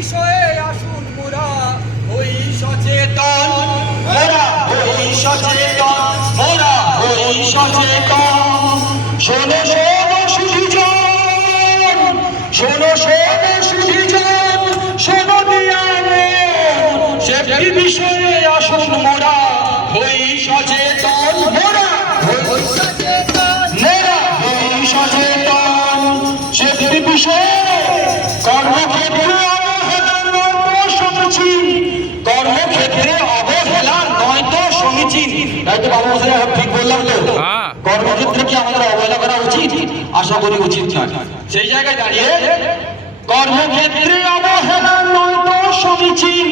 বিষয়ে আসুন মোরা হই সচেতন, মোরা হই সচেতন, মোরা হই সচেতন। শোনো শোনো সুধীজন, শোনো শোনো সুধীজন, শোনো দিয়ানে সেফটি বিষয়ে আসুন মোরা হই সচেতন, মোরা হই সচেতন, মোরা হই সচেতন। সেফটি বিষয়ে কর্মক্ষেত্রে অবহেলা নয়তো সমীচীন, কর্মক্ষেত্রে অবহেলা নয়তো সমীচীন। তাই তো বাবু মশাই ঠিক বললাম তো? কর্মক্ষেত্রে কি আমাদের অবহেলা করা উচিত? আশা করি উচিত নয়। সেই জায়গায় দাঁড়িয়ে কর্মক্ষেত্রে অবহেলা নয়তো সমীচীন,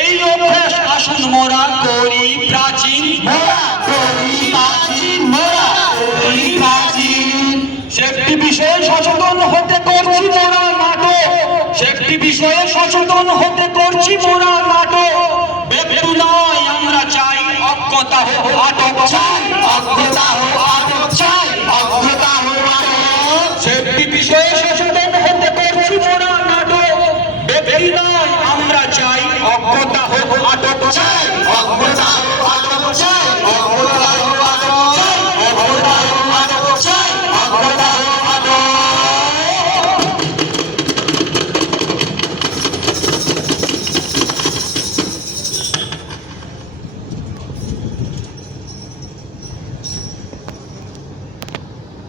এই অভ্যাস আসুন মোরা করি প্রাচীন, মোরা করি প্রাচীন, মোরা করি প্রাচীন। সেফটি বিষয়ে সচেতন হতে করছি মোরা নাটক, সেফটি বিষয়ে সচেতন হতে করছি মোরা নাটক। ব্যক্তি নয় আমরা চাই অজ্ঞতা হোক আটক।